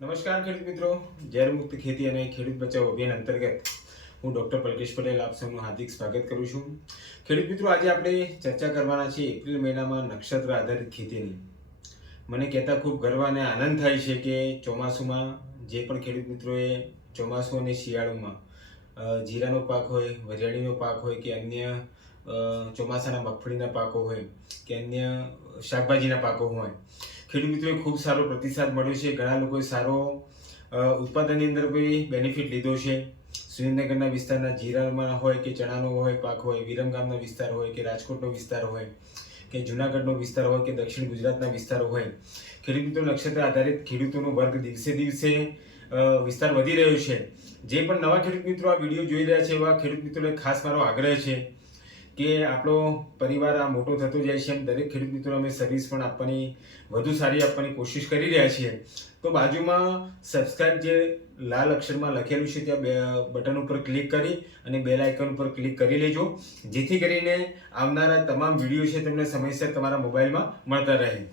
નમસ્કાર ખેડૂત મિત્રો. ઝેર મુક્ત ખેતી અને ખેડૂત બચાવ અભિયાન અંતર્ગત હું ડૉક્ટર પલકેશ પટેલ આપ સૌનું હાર્દિક સ્વાગત કરું છું. ખેડૂત મિત્રો, આજે આપણે ચર્ચા કરવાના છે એપ્રિલ મહિનામાં નક્ષત્ર આધારિત ખેતીની. મને કહેતા ખૂબ ગર્વ અને આનંદ થાય છે કે ચોમાસુમાં જે પણ ખેડૂત મિત્રોએ ચોમાસું અને શિયાળુમાં જીરાનો પાક હોય, વરિયાળીનો પાક હોય કે અન્ય ચોમાસાના મગફળીના પાકો હોય કે અન્ય શાકભાજીના પાકો હોય ખેડૂત મિત્રોએ ખૂબ સારો પ્રતિસાદ મળ્યો છે. ઘણા લોકોએ સારો ઉત્પાદનની અંદર કોઈ બેનિફિટ લીધો છે. સુરેન્દ્રનગરના વિસ્તારના જીરામાં હોય કે ચણાનો હોય, પાક હોય વિરમગામનો વિસ્તાર હોય કે રાજકોટનો વિસ્તાર હોય કે જુનાગઢનો વિસ્તાર હોય કે દક્ષિણ ગુજરાતના વિસ્તારો હોય. ખેડૂત મિત્રો, નક્ષત્ર આધારિત ખેડૂતોનો વર્ગ દિવસે દિવસે વિસ્તાર વધી રહ્યો છે. જે પણ નવા ખેડૂત મિત્રો આ વીડિયો જોઈ રહ્યા છે એવા ખેડૂત મિત્રોને ખાસ મારો આગ્રહ છે કે આપણો પરિવાર આ મોટો થતો જાય છે એમ દરેક ખેડૂત મિત્રો અમે સર્વિસ પણ આપવાની, વધુ સારી આપવાની કોશિશ કરી રહ્યા છીએ. તો બાજુમાં સબસ્ક્રાઇબ જે લાલ અક્ષરમાં લખેલું છે, ત્યાં બે બટન ઉપર ક્લિક કરી અને બેલ આઇકન ઉપર ક્લિક કરી લેજો. જેથી કરીને આવનારા તમામ વીડિયો છે તમને સમયસર તમારા મોબાઈલમાં મળતા રહે.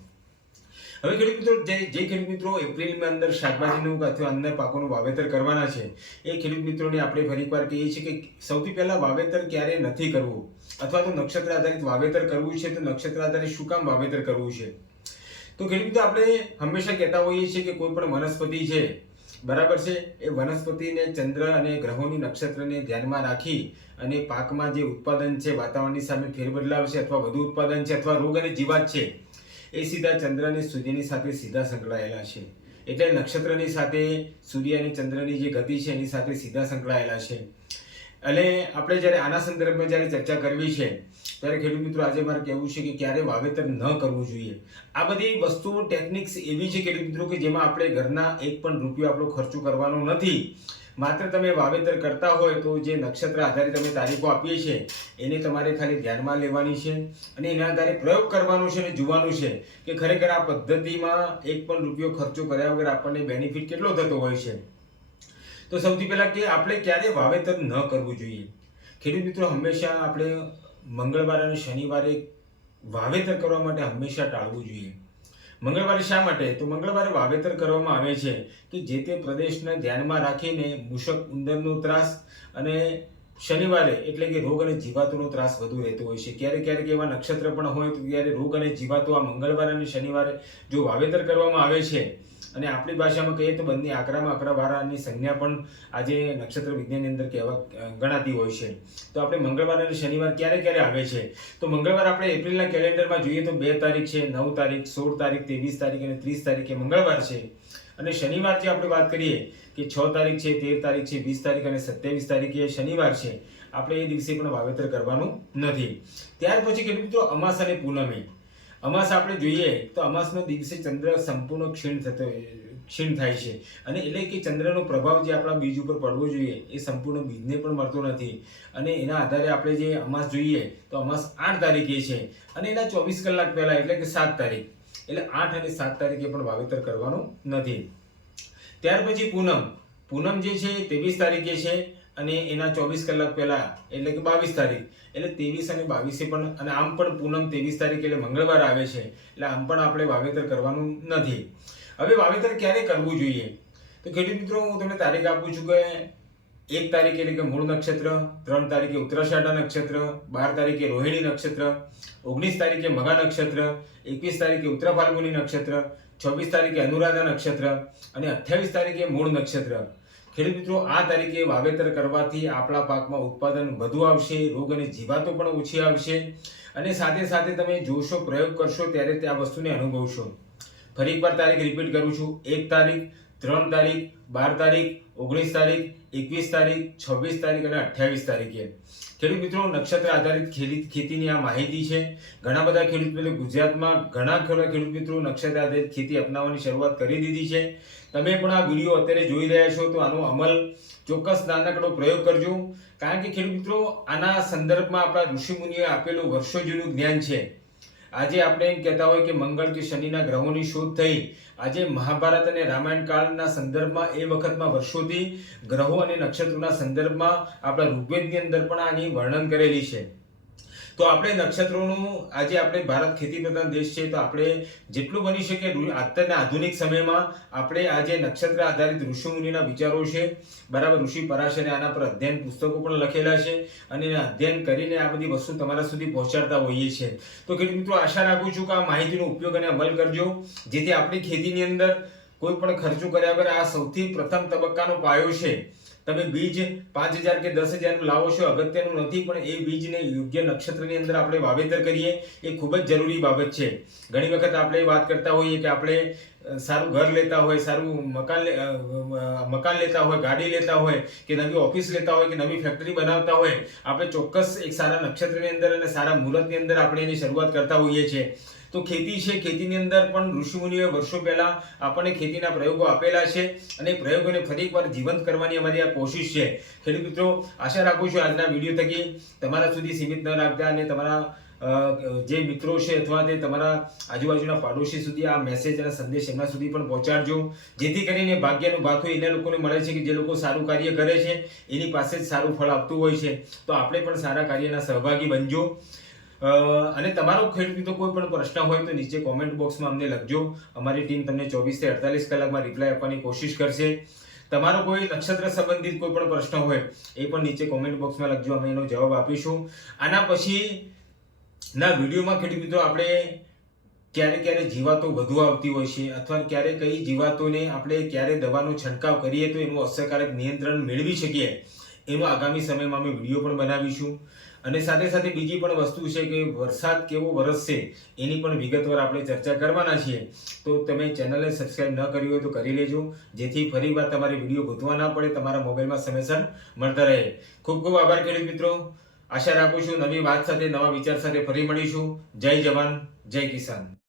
હવે ખેડૂત મિત્રો, જે જે ખેડૂત મિત્રો એપ્રિલમાં અંદર શાકભાજીનું અથવા અન્ય પાકોનું વાવેતર કરવાના છે, એ ખેડૂત મિત્રોને આપણે ફરી એકવાર કહીએ છીએ કે સૌથી પહેલાં વાવેતર ક્યારે નથી કરવું? અથવા તો નક્ષત્ર આધારિત વાવેતર કરવું છે તો નક્ષત્ર આધારિત શું કામ વાવેતર કરવું છે? તો ખેડૂત મિત્રો, આપણે હંમેશા કહેતા હોઈએ છીએ કે કોઈ પણ વનસ્પતિ છે, બરાબર છે, એ વનસ્પતિને ચંદ્ર અને ગ્રહોની નક્ષત્રને ધ્યાનમાં રાખી અને પાકમાં જે ઉત્પાદન છે, વાતાવરણની સામે ફેરબદલાવ છે અથવા વધુ ઉત્પાદન છે અથવા રોગ અને જીવાત છે એ સીધા ચંદ્ર અને સૂર્યની સાથે સીધા સંકળાયેલા છે. એટલે નક્ષત્રની સાથે સૂર્ય અને ચંદ્રની જે ગતિ છે એની સાથે સીધા સંકળાયેલા છે. અને આપણે જ્યારે આના સંદર્ભમાં જ્યારે ચર્ચા કરવી છે, ત્યારે ખેડૂત મિત્રો આજે મારે કહેવું છે કે ક્યારે વાવેતર ન કરવું જોઈએ. આ બધી વસ્તુઓ ટેકનિક્સ એવી છે ખેડૂત મિત્રો કે જેમાં આપણે ઘરના એક પણ રૂપિયો આપણો ખર્ચો કરવાનો નથી. માત્ર તમે વાવેતર કરતા હોય તો જે નક્ષત્ર આધારિત અમે તારીખો આપીએ છીએ, એને તમારે ખાલી ધ્યાનમાં લેવાની છે અને એના આધારે પ્રયોગ કરવાનો છે અને જોવાનું છે કે ખરેખર આ પદ્ધતિમાં એક પણ રૂપિયો ખર્ચો કર્યા વગર આપણને બેનિફિટ કેટલો થતો હોય છે. તો સૌથી પહેલાં કે આપણે ક્યારે વાવેતર ન કરવું જોઈએ. ખેડૂત મિત્રો, હંમેશા આપણે મંગળવાર અને શનિવારે વાવેતર કરવા માટે હંમેશા ટાળવું જોઈએ. મંગળવારે શા માટે? તો મંગળવારે વાવેતર કરવામાં આવે છે કે જે તે પ્રદેશને ધ્યાનમાં રાખીને મૂષક ઉંદરનો ત્રાસ અને શનિવારે એટલે કે રોગ અને જીવાતોનો ત્રાસ વધુ રહેતો હોય છે. ક્યારેક ક્યારેક એવા નક્ષત્ર પણ હોય તો ત્યારે રોગ અને જીવાતો આ મંગળવારે અને શનિવારે જો વાવેતર કરવામાં આવે છે અને આપણી ભાષામાં કહીએ તો બંને આકરામાં આકરા વાળાની સંજ્ઞા પણ આજે નક્ષત્ર વિજ્ઞાનની અંદર કહેવા ગણાતી હોય છે. તો આપણે મંગળવાર અને શનિવાર ક્યારે ક્યારે આવે છે? તો મંગળવાર આપણે એપ્રિલના કેલેન્ડરમાં જોઈએ તો બે તારીખ છે, નવ તારીખ, સોળ તારીખ, ત્રેવીસ તારીખ અને ત્રીસ તારીખે મંગળવાર છે. અને શનિવાર જે આપણે વાત કરીએ કે છ તારીખ છે, તેર તારીખ છે, વીસ તારીખ અને સત્યાવીસ તારીખે શનિવાર છે, આપણે એ દિવસે પણ વાવેતર કરવાનું નથી. ત્યાર પછી કેટલું તો અમાસ અને પૂનમે. અમાસ આપણે જોઈએ તો અમાસનો દિવસે ચંદ્ર સંપૂર્ણ ક્ષીણ થતો ક્ષીણ થાય છે. અને એટલે કે ચંદ્રનો પ્રભાવ જે આપણા બીજ ઉપર પડવો જોઈએ, એ સંપૂર્ણ બીજને પણ મળતો નથી. અને એના આધારે આપણે જે અમાસ જોઈએ, તો અમાસ આઠ તારીખે છે. અને એના ચોવીસ કલાક પહેલાં, એટલે કે સાત તારીખ. એટલે આઠ અને સાત તારીખે પણ વાવેતર કરવાનું નથી. ત્યાર પછી પૂનમ. પૂનમ જે છે, એ ત્રેવીસ તારીખે છે. અને એના ચોવીસ કલાક પહેલા, એટલે કે બાવીસ તારીખ, એટલે ત્રેવીસ અને બાવીસે પણ, અને આમ પણ પૂનમ ત્રેવીસ તારીખ એટલે મંગળવાર આવે છે, એટલે આમ પણ આપણે વાવેતર કરવાનું નથી. હવે વાવેતર ક્યારે કરવું જોઈએ? તો ખેડૂત મિત્રો, હું તમને તારીખ આપું છું કે એક તારીખે એટલે કે મૂળ નક્ષત્ર, ત્રણ તારીખે ઉત્તરાષાઢા નક્ષત્ર, બાર તારીખે રોહિણી નક્ષત્ર, ઓગણીસ તારીખે મગા નક્ષત્ર, એકવીસ તારીખે ઉત્તરા ફાલ્ગુની નક્ષત્ર, છવ્વીસ તારીખે અનુરાધા નક્ષત્ર અને અઠ્યાવીસ તારીખે મૂળ નક્ષત્ર. ખેડૂત મિત્રો, આ તારીખે વાવેતર કરવાથી આપણા પાકમાં ઉત્પાદન વધુ આવશે, રોગ અને જીવાતો પણ ઓછી આવશે અને સાથે સાથે તમે જોશો, પ્રયોગ કરશો, ત્યારે તે આ વસ્તુને અનુભવશો. ફરી એકવાર તારીખ રિપીટ કરું છું. એક તારીખ ત્રણ તારીખ, બાર તારીખ, ઓગણીસ તારીખ, એકવીસ તારીખ, છવ્વીસ તારીખ અને અઠ્યાવીસ તારીખે. ખેડૂત મિત્રો, નક્ષત્ર આધારિત ખેતી ખેતીની આ માહિતી છે. ઘણા બધા ખેડૂત મિત્રો ગુજરાતમાં, ઘણા ખરા ખેડૂત મિત્રો નક્ષત્ર આધારિત ખેતી અપનાવવાની શરૂઆત કરી દીધી છે. તમે પણ આ વીડિયો અત્યારે જોઈ રહ્યા છો, તો આનો અમલ ચોક્કસ નાનકડો પ્રયોગ કરજો. કારણ કે ખેડૂત મિત્રો, આના સંદર્ભમાં આપણા ઋષિમુનિઓએ આપેલું વર્ષો જૂનું જ્ઞાન છે. આજે આપણે એમ કહેતા હોય કે મંગળ કે શનિના ગ્રહોની શોધ થઈ. આજે મહાભારત અને રામાયણ કાળના સંદર્ભમાં એ વખતમાં વર્ષોથી ગ્રહો અને નક્ષત્રોના સંદર્ભમાં આપણા ઋગ્વેદની અંદર પણ આની વર્ણન કરેલી છે. તો આપણે નક્ષત્રોનું, આજે આપણે ભારત ખેતી પ્રધાન દેશ છે, તો આપણે જેટલું બની શકે અત્યારના આધુનિક સમયમાં આપણે આજે નક્ષત્ર આધારિત ઋષિમુનિના વિચારો છે. બરાબર, ઋષિ પરાશરે આના પર અધ્યયન પુસ્તકો પણ લખેલા છે અને એને અધ્યયન કરીને આ બધી વસ્તુ તમારા સુધી પહોંચાડતા હોઈએ છીએ. તો ખેડૂત મિત્રો, આશા રાખું છું કે આ માહિતીનો ઉપયોગ અને અમલ કરજો, જેથી આપણી ખેતીની અંદર કોઈ પણ ખર્ચો કર્યા વગર આ સૌથી પ્રથમ તબક્કાનો પાયો છે. તમે બીજ પાંચ હજાર કે દસ હજારનું લાવો છો, અગત્યનું નથી, પણ એ બીજને યોગ્ય નક્ષત્રની અંદર આપણે વાવેતર કરીએ, એ ખૂબ જ જરૂરી બાબત છે. ઘણી વખત આપણે વાત કરતા હોઈએ કે આપણે સારું ઘર લેતા હોય, સારું મકાન મકાન લેતા હોય, ગાડી લેતા હોય, કે નવી ઓફિસ લેતા હોય, કે નવી ફેક્ટરી બનાવતા હોય, આપણે ચોક્કસ એક સારા નક્ષત્રની અંદર અને સારા મુહૂર્તની અંદર આપણે એની શરૂઆત કરતા હોઈએ છીએ. તો ખેતી છે, ખેતીની અંદર પણ ઋષિમુનિઓએ વર્ષો પહેલા આપણને ખેતીના પ્રયોગો આપેલા છે અને પ્રયોગોને ફરી એકવાર જીવંત કરવાની અમારી આ કોશિશ છે. ખેડૂત મિત્રો, આશા રાખું છું આજના વીડિયો થકી તમારા સુધી સીમિત ન રાખતા અને તમારા જે મિત્રો છે અથવા તે તમારા આજુબાજુના પાડોશી સુધી આ મેસેજ અને સંદેશ એમના સુધી પણ પહોંચાડજો. જેથી કરીને ભાગ્યનું ભાથું એના લોકોને મળે છે કે જે લોકો સારું કાર્ય કરે છે, એની પાસે જ સારું ફળ આપતું હોય છે. તો આપણે પણ સારા કાર્યના સહભાગી બનજો. અને તમારો ખેડૂત કોઈ પણ પ્રશ્ન હોય તો નીચે કોમેન્ટ બોક્સમાં અમને લખજો. અમારી ટીમ તમને ચોવીસથી અડતાલીસ કલાકમાં રિપ્લાય આપવાની કોશિશ કરશે. તમારો કોઈ નક્ષત્ર સંબંધિત કોઈ પણ પ્રશ્ન હોય, એ પણ નીચે કોમેન્ટ બોક્સમાં લખજો. અમે એનો જવાબ આપીશું. આના પછી, ના, વિડીયોમાં ખેડૂત મિત્રો આપણે ક્યારે ક્યારે જીવાતો વધુ આવતી હોય છે અથવા ક્યારે કઈ જીવાતોને આપણે ક્યારે દવાનો છંટકાવ કરીએ તો એનું અસરકારક નિયંત્રણ મેળવી શકીએ. એનો આગામી સમયમાં અમે વીડિયો પણ બનાવીશું. અને સાથે સાથે બીજી પણ વસ્તુ છે કે વરસાદ કેવો વરસશે એની પણ વિગતવાર આપણે ચર્ચા કરવાના છીએ. તો તમે ચેનલને સબસ્ક્રાઈબ ન કરી હોય તો કરી લેજો, જેથી ફરીવાર તમારે વીડિયો ગોતવા ના પડે, તમારા મોબાઈલમાં સમયસર મળતા રહે. ખૂબ ખૂબ આભાર ખેડૂત મિત્રો. આશા રાખું છું નવી વાત સાથે, નવા વિચાર સાથે ફરી મળીશું. જય જવાન, જય કિસાન.